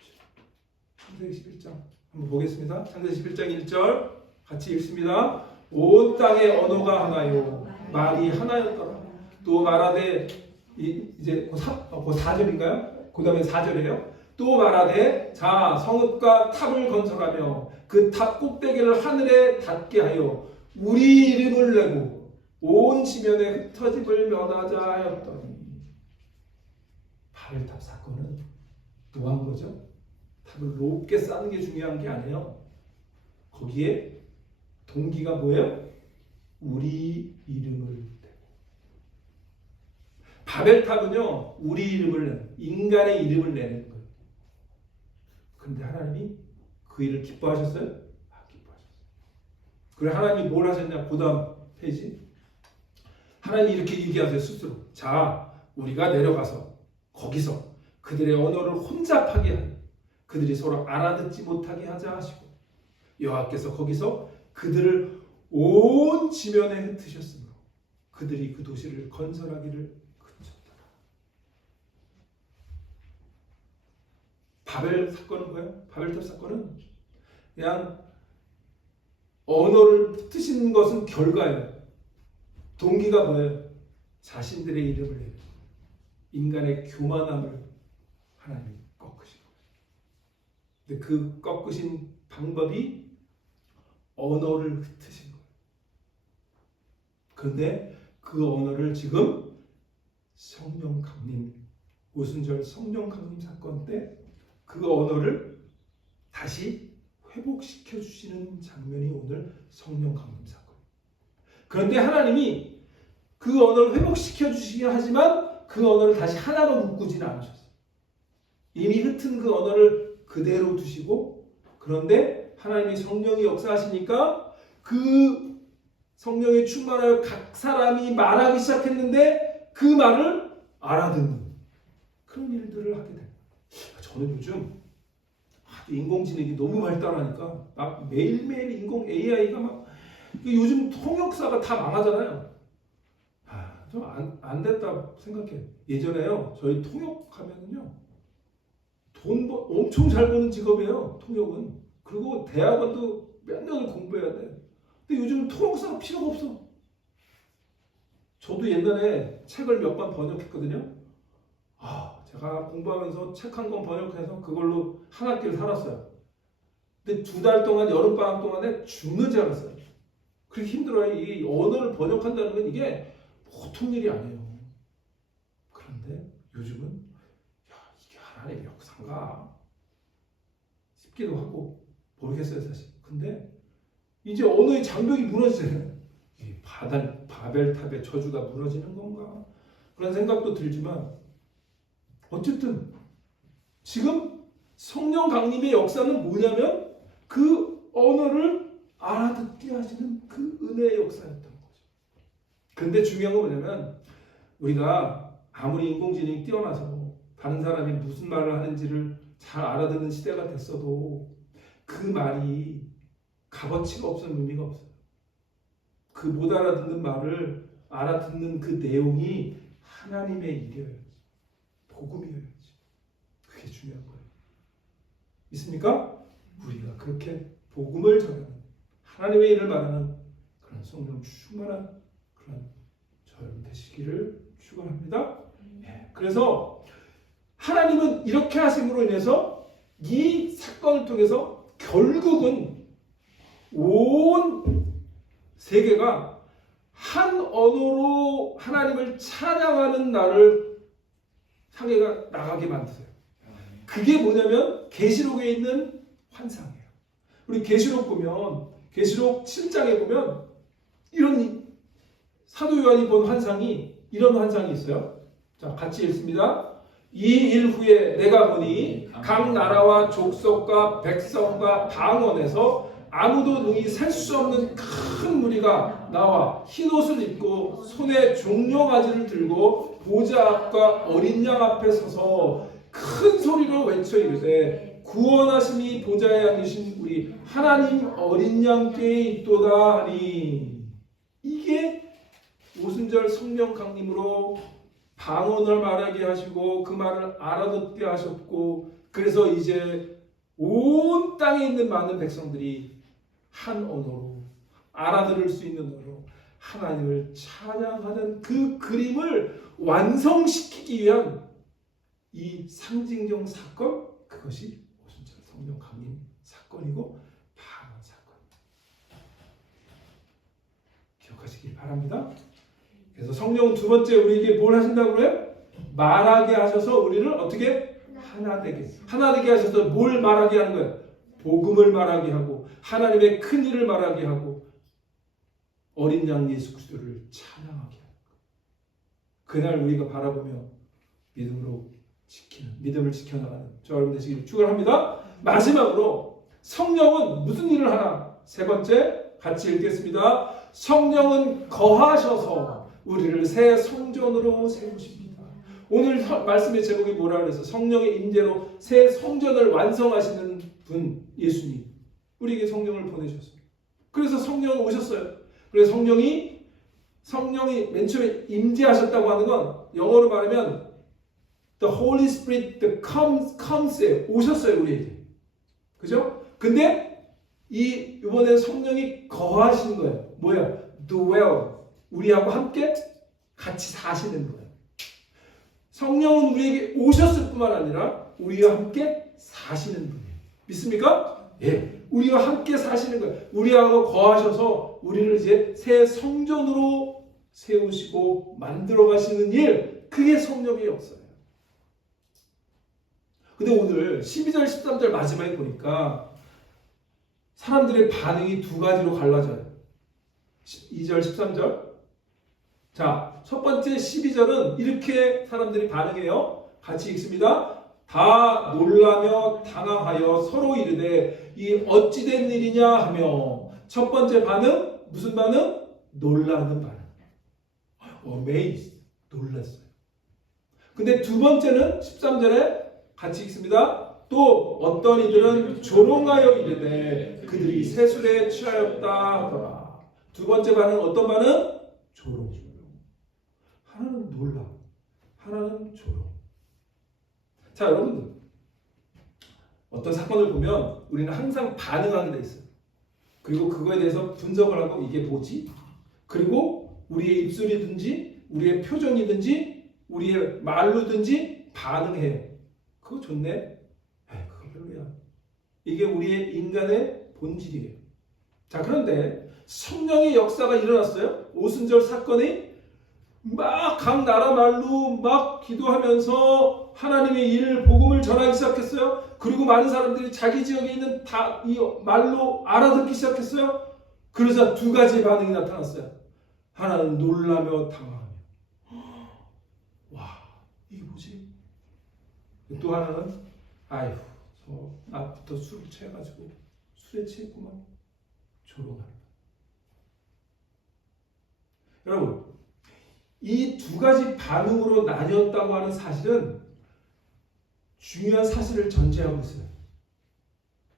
창세기 11장 한번 보겠습니다. 창세기 11장 1절 같이 읽습니다. 온 땅의 언어가 하나요 말이 하나였더라. 또 말하되 이제 4절인가요? 그 다음에 4절이에요. 또 말하되 자 성읍과 탑을 건설하며 그 탑 꼭대기를 하늘에 닿게 하여 우리 이름을 내고 온 지면에 흩어짐을 면하자 하였더니 바벨탑 사건은 뭐 한 거죠? 탑을 높게 쌓는 게 중요한 게 아니에요. 거기에 동기가 뭐예요? 우리 이름을 내고. 바벨탑은요 우리 이름을 내는, 인간의 이름을 내는 거예요. 그런데 하나님이 그 일을 기뻐하셨어요? 기뻐하셨어요. 그래 하나님이 뭘 하셨냐? 그 다음 페이지. 하나님이 이렇게 얘기하세요 스스로. 자 우리가 내려가서 거기서 그들의 언어를 혼잡하게 하여 그들이 서로 알아듣지 못하게 하자 하시고 여호와께서 거기서 그들을 온 지면에 흩으셨으므로 그들이 그 도시를 건설하기를 그쳤더라. 바벨 사건은 뭐예요? 바벨탑 사건은 그냥 언어를 흩으신 것은 결과예요. 동기가 뭐예요? 자신들의 이름을 내는 인간의 교만함을 하나님이 꺾으신 거예요. 근데 그 꺾으신 방법이 언어를 흩으신 거예요. 그런데 그 언어를 지금 성령 강림, 오순절 성령 강림 사건 때 그 언어를 다시 회복시켜 주시는 장면이 오늘 성령 강림 사건. 그런데 하나님이 그 언어를 회복시켜 주시긴 하지만 그 언어를 다시 하나로 묶지는 않으셨어요. 이미 흩은 그 언어를 그대로 두시고 그런데 하나님이 성령이 역사하시니까 그 성령에 충만하여 각 사람이 말하기 시작했는데 그 말을 알아듣는 그런 일들을 하게 됩니다. 저는 요즘 인공지능이 너무 발달하니까 막 매일매일 인공 AI가 막 요즘 통역사가 다 망하잖아요. 좀 안 됐다 생각해요. 예전에요 저희 통역하면요 엄청 잘 버는 직업이에요. 통역은. 그리고 대학원도 몇 년을 공부해야 돼. 근데 요즘은 통역사가 필요가 없어. 저도 옛날에 책을 몇 권 번역했거든요. 제가 공부하면서 책 한 권 번역해서 그걸로 한 학기를 살았어요. 근데 2달 동안 여름방학 동안에 죽는 줄 알았어요. 그렇게 힘들어요. 이 언어를 번역한다는 건 이게 보통 일이 아니에요. 그런데 요즘은 이게 하나님의 역사인가 싶기도 하고 모르겠어요 사실. 근데 이제 언어의 장벽이 무너지잖아요. 이 바벨탑의 저주가 무너지는 건가 그런 생각도 들지만 어쨌든 지금 성령 강림의 역사는 뭐냐면 그 언어를 알아듣게 하시는 그 은혜의 역사였던 거죠. 그런데 중요한 건 뭐냐면 우리가 아무리 인공지능이 뛰어나서 다른 사람이 무슨 말을 하는지를 잘 알아듣는 시대가 됐어도 그 말이 값어치가 없으면 의미가 없어요. 그 못 알아듣는 말을 알아듣는 그 내용이 하나님의 일이어야지. 복음이어야지. 그게 중요한 거예요. 믿습니까? 우리가 그렇게 복음을 전하는 하나님의 일을 말하는 그런 성령 충만한 그런 저여러분 되시기를 축원합니다. 그래서 하나님은 이렇게 하심으로 인해서 이 사건을 통해서 결국은 온 세계가 한 언어로 하나님을 찬양하는 날을 향해가 나가게 만드세요. 그게 뭐냐면 계시록에 있는 환상이에요. 우리 계시록 보면 계시록 7장에 보면 이런 사도 요한이 본 환상이 이런 환상이 있어요. 자, 같이 읽습니다. 이 일 후에 내가 보니 각 나라와 족속과 백성과 방언에서 아무도 능히 셀 수 없는 큰 무리가 나와 흰 옷을 입고 손에 종려가지를 들고 보좌 앞과 어린 양 앞에 서서 큰 소리로 외쳐 이르되 구원하심이 보좌에 앉으신 우리 하나님 어린 양께 있도다 하니 이게 오순절 성령 강림으로 방언을 말하게 하시고 그 말을 알아듣게 하셨고 그래서 이제 온 땅에 있는 많은 백성들이 한 언어로 알아들을 수 있는 언어로 하나님을 찬양하는 그 그림을 완성시키기 위한 이 상징적 사건 그것이 오순절 성령 강림 사건이고 방언 사건 기억하시길 바랍니다. 그래서 성령은 두 번째 우리에게 뭘 하신다고 그래요? 말하게 하셔서 우리를 어떻게? 하나 되게 하셔서 뭘 말하게 하는 거예요? 복음을 말하게 하고 하나님의 큰 일을 말하게 하고 어린 양 예수 그리스도를 찬양하게 하는 거예요. 그날 우리가 바라보며 믿음을 지켜나가는 저 여러분 되시길 축원합니다. 마지막으로 성령은 무슨 일을 하나? 세 번째 같이 읽겠습니다. 성령은 거하셔서 우리를 새 성전으로 세우십니다. 오늘 말씀의 제목이 뭐라 그래서 성령의 임재로 새 성전을 완성하시는 분 예수님 우리에게 성령을 보내셨어요. 그래서 성령이 오셨어요. 그래서 성령이 맨 처음에 임재하셨다고 하는 건 영어로 말하면 The Holy Spirit comes 오셨어요 우리에게. 그죠? 근데 이번에 성령이 거하신 거예요. 뭐야? dwell 우리하고 함께 같이 사시는 거예요. 성령은 우리에게 오셨을 뿐만 아니라 우리와 함께 사시는 분이에요. 믿습니까? 예. 우리와 함께 사시는 거예요. 우리하고 거하셔서 우리를 이제 새 성전으로 세우시고 만들어 가시는 일, 그게 성령의 역사예요. 근데 오늘 12절, 13절 마지막에 보니까 사람들의 반응이 두 가지로 갈라져요. 2절, 13절. 자, 첫 번째 12절은 이렇게 사람들이 반응해요. 같이 읽습니다. 다 놀라며 당황하여 서로 이르되 이 어찌된 일이냐 하며 첫 번째 반응 무슨 반응? 놀라는 반응. Amazed. 놀랐어요. 근데 두 번째는 13절에 같이 읽습니다. 또 어떤 이들은 조롱하여 이르되 그들이 세술에 취하였다 하더라. 두 번째 반응 어떤 반응? 조롱. 하나는 놀라, 하나는 조롱. 자, 여러분들 어떤 사건을 보면 우리는 항상 반응하게 돼 있어요. 그리고 그거에 대해서 분석을 하고 이게 뭐지? 그리고 우리의 입술이든지 우리의 표정이든지 우리의 말로든지 반응해요. 그거 좋네. 그거 별로야. 이게 우리의 인간의 본질이에요. 자, 그런데 성령의 역사가 일어났어요. 오순절 사건이 막 각 나라 말로 막 기도하면서 하나님의 일을 복음을 전하기 시작했어요. 그리고 많은 사람들이 자기 지역에 있는 다 이 말로 알아듣기 시작했어요. 그러자 두 가지 반응이 나타났어요. 하나는 놀라며 당황하며 와 이게 뭐지? 또 하나는 아휴 저 나부터 술을 취해가지고 술에 취했구만 조롱한다. 여러분 이 두 가지 반응으로 나뉘었다고 하는 사실은 중요한 사실을 전제하고 있어요.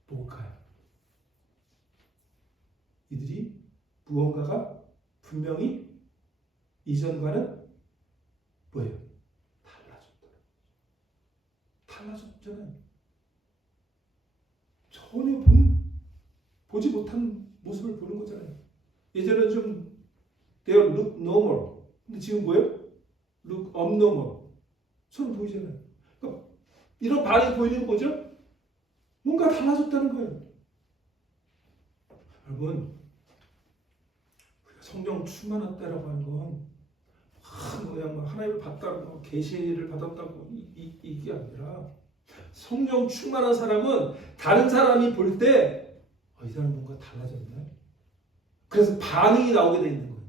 뭘까요? 이들이 무언가가 분명히 이전과는 뭐예요? 달라졌잖아요. 전혀 보지 못한 모습을 보는 거잖아요. 예전에는 좀 they look normal. 근데 지금 뭐예요? look abnormal. 서로 보이잖아요. 그러니까 이런 반응이 보이는 거죠? 뭔가 달라졌다는 거예요. 여러분, 성령 충만했다라고 하는 건 그냥 하나님을 봤다고 계시를 받았다고 이게 아니라 성령 충만한 사람은 다른 사람이 볼 때 이 사람 뭔가 달라졌네. 그래서 반응이 나오게 돼 있는 거예요.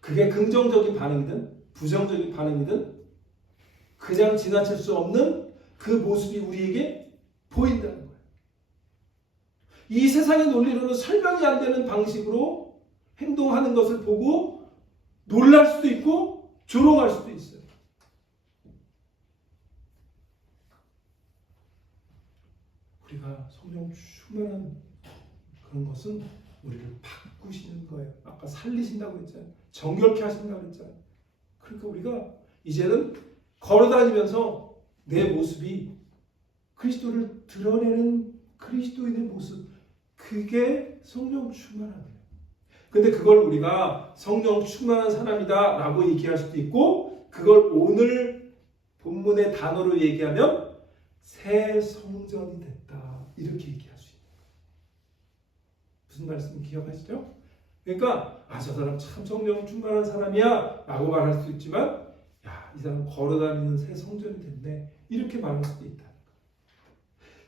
그게 긍정적인 반응이든 부정적인 반응이든 그냥 지나칠 수 없는 그 모습이 우리에게 보인다는 거예요. 이 세상의 논리로는 설명이 안 되는 방식으로 행동하는 것을 보고 놀랄 수도 있고 조롱할 수도 있어요. 우리가 성령 충만한 그런 것은 우리를 바꾸시는 거예요. 아까 살리신다고 했잖아요. 정결케 하신다고 했잖아요. 그러니까 우리가 이제는 걸어다니면서 내 모습이 그리스도를 드러내는 그리스도인의 모습, 그게 성령 충만함이에요. 근데 그걸 우리가 성령 충만한 사람이다 라고 얘기할 수도 있고, 그걸 오늘 본문의 단어로 얘기하면 새 성전이 됐다 이렇게 얘기할 수 있어요. 무슨 말씀 기억하시죠? 그러니까 저 사람 참 성령 충만한 사람이야 라고 말할 수 있지만, 이 사람 걸어다니는 새 성전이 됐네 이렇게 말할 수도 있다.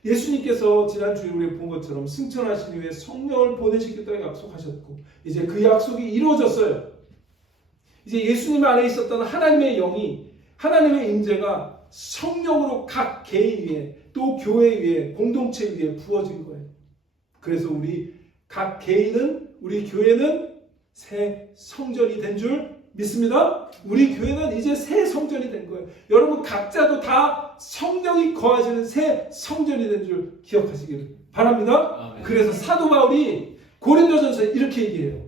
예수님께서 지난주에 우리 본 것처럼 승천하신 후에 성령을 보내시겠다고 약속하셨고, 이제 그 약속이 이루어졌어요. 이제 예수님 안에 있었던 하나님의 영이, 하나님의 임재가 성령으로 각 개인 위에, 또 교회 위에, 공동체 위에 부어진 거예요. 그래서 우리 각 개인은, 우리 교회는 새 성전이 된 줄 믿습니다. 우리 교회는 이제 새 성전이 된 거예요. 여러분 각자도 다 성령이 거하시는 새 성전이 된 줄 기억하시기를 바랍니다. 그래서 사도 바울이 고린도전서에 이렇게 얘기해요.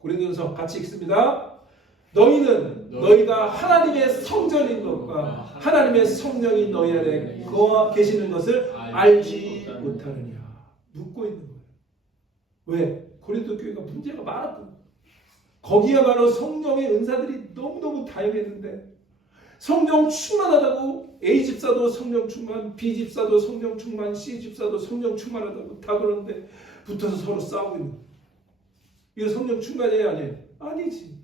고린도전서 같이 읽습니다. 너희는 너희가 하나님의 성전인 것과 하나님의 성령이 너희 안에 거하 계시는 것을 알지 못하느냐. 묻고 있는 거예요. 왜? 고린도 교회가 문제가 많았거든요. 거기야말로 성령의 은사들이 너무너무 다양했는데, 성령 충만하다고 A 집사도 성령 충만, B 집사도 성령 충만, C 집사도 성령 충만하다고 다 그러는데 붙어서 서로 싸우고 있는 거예요. 이거 성령 충만이에요, 아니에요? 아니지.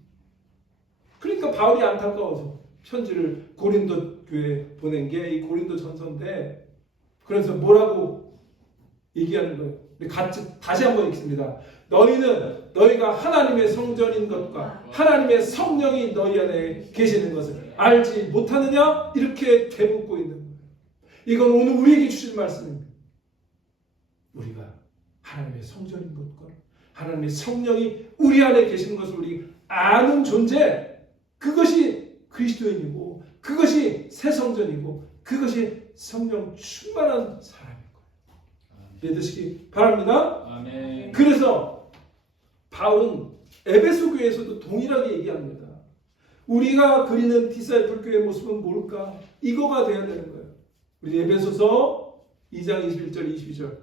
그러니까 바울이 안타까워서 편지를 고린도 교회에 보낸 게 이 고린도 전서인데, 그래서 뭐라고 얘기하는 거예요? 같이 다시 한번 읽습니다. 너희는 너희가 하나님의 성전인 것과 하나님의 성령이 너희 안에 계시는 것을 알지 못하느냐? 이렇게 되묻고 있는 거예요. 이건 오늘 우리에게 주신 말씀입니다. 우리가 하나님의 성전인 것과 하나님의 성령이 우리 안에 계시는 것을 우리 아는 존재, 그것이 그리스도인이고 그것이 새 성전이고 그것이 성령 충만한 사람인 거예요. 믿으시기 바랍니다. 아멘. 그래서 바울은 에베소 교회에서도 동일하게 얘기합니다. 우리가 그리는 디사이플 교회의 모습은 뭘까? 이거가 돼야 되는 거예요. 우리 에베소서 2장 21절 22절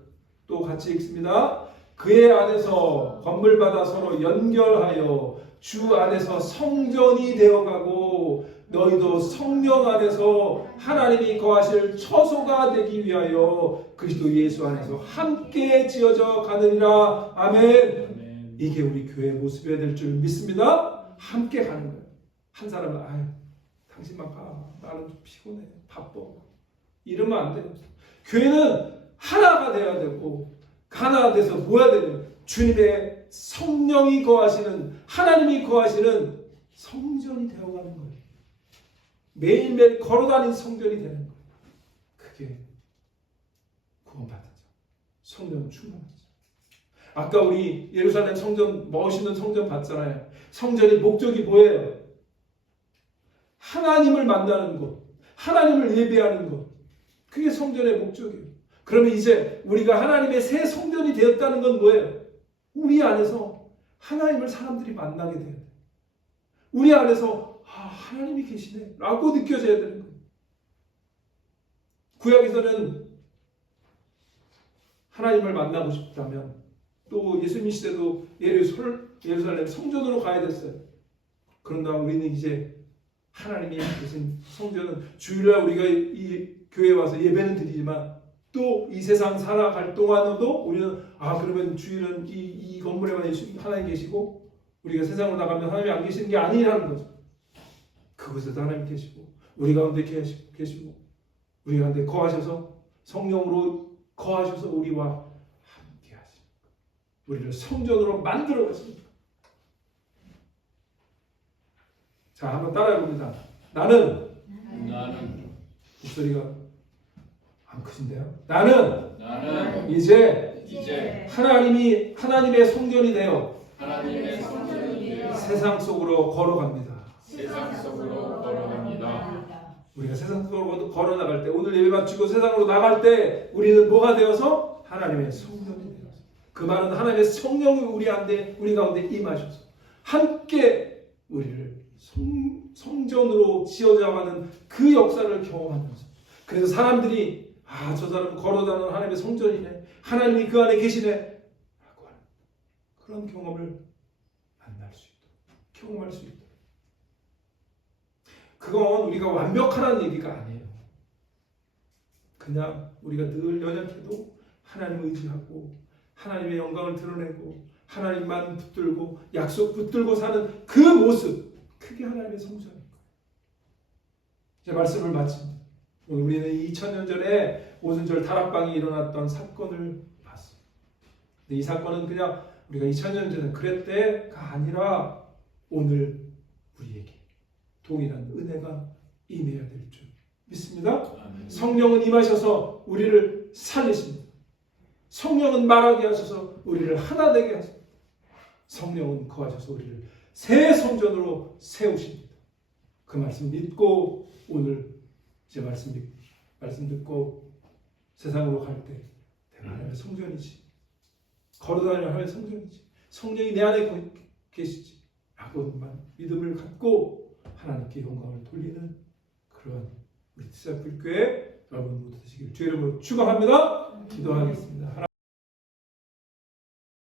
또 같이 읽습니다. 그의 안에서 건물받아 서로 연결하여 주 안에서 성전이 되어가고 너희도 성령 안에서 하나님이 거하실 처소가 되기 위하여 그리스도 예수 안에서 함께 지어져 가느니라. 아멘. 이게 우리 교회의 모습이어야 될 줄 믿습니다. 함께 가는 거예요. 한 사람은 당신만 가. 나는 좀 피곤해. 바빠. 이러면 안 돼요. 교회는 하나가 돼야 되고, 하나가 돼서 뭐 해야 되냐? 주님의 성령이 거하시는, 하나님이 거하시는 성전이 되어가는 거예요. 매일매일 걸어다니는 성전이 되는 거예요. 그게 구원받은 자, 성령 충만한 자. 아까 우리 예루살렘 성전, 멋있는 성전 봤잖아요. 성전의 목적이 뭐예요? 하나님을 만나는 곳, 하나님을 예배하는 곳. 그게 성전의 목적이에요. 그러면 이제 우리가 하나님의 새 성전이 되었다는 건 뭐예요? 우리 안에서 하나님을 사람들이 만나게 돼요. 우리 안에서 하나님이 계시네 라고 느껴져야 되는 거예요. 구약에서는 하나님을 만나고 싶다면 또 예수님 시대도 예루살렘 성전으로 가야 됐어요. 그런가 우리는 이제 하나님이 계신 성전은 주일날 우리가 이 교회에 와서 예배는 드리지만 또 이 세상 살아갈 동안에도 우리는 그러면 주일은 이 건물에만 하나님 계시고 우리가 세상으로 나가면 하나님이 안 계시는 게 아니라는 거죠. 그곳에도 하나님 계시고 우리 가운데 계시고 우리 가운데 거하셔서 성령으로 거하셔서 우리와 함께 하십니다. 우리를 성전으로 만들어 가십니다. 자, 한번 따라해 봅니다. 나는 목소리가 안 크신데요? 나는 이제 하나님의 성전이 되어 세상 속으로 걸어갑니다. 우리가 세상 속으로 걸어 나갈 때, 오늘 예배 마치고 세상으로 나갈 때 우리는 뭐가 되어서 하나님의 성전이 되어서, 그 말은 하나님의 성령이 우리 가운데 임하셔서 함께 우리를 성전으로 지어져가는 그 역사를 경험하면서, 그래서 사람들이 저 사람은 걸어다니는 하나님의 성전이네, 하나님이 그 안에 계시네 라고 하는 그런 경험을 만날 수 있도록, 경험할 수 있도록. 그건 우리가 완벽하다는 얘기가 아니에요. 그냥 우리가 늘 연약해도 하나님을 의지하고 하나님의 영광을 드러내고 하나님만 붙들고 약속 붙들고 사는 그 모습, 그게 하나님의 성전인 거예요. 제 말씀을 마칩니다. 우리는 2000년 전에 오순절 다락방이 일어났던 사건을 봤습니다. 근데 이 사건은 그냥 우리가 2000년 전에 그랬대가 아니라 오늘 우리에게 동일한 은혜가 임해야 될 줄 믿습니다. 성령은 임하셔서 우리를 살리십니다. 성령은 말하게 하셔서 우리를 하나 되게 하십니다. 성령은 거하셔서 우리를 새 성전으로 세우십니다. 그 말씀 믿고 오늘 제 말씀 듣고 세상으로 갈 때 내가 하나님의 성전이지, 걸어다니는 하나님의 성전이지, 성령이 내 안에 계시지 라고만 믿음을 갖고 하나님께 영광을 돌리는 그런 우리 티사풀교회 여러분 모두 되시길 주의 이름으로 축원합니다. 기도하겠습니다.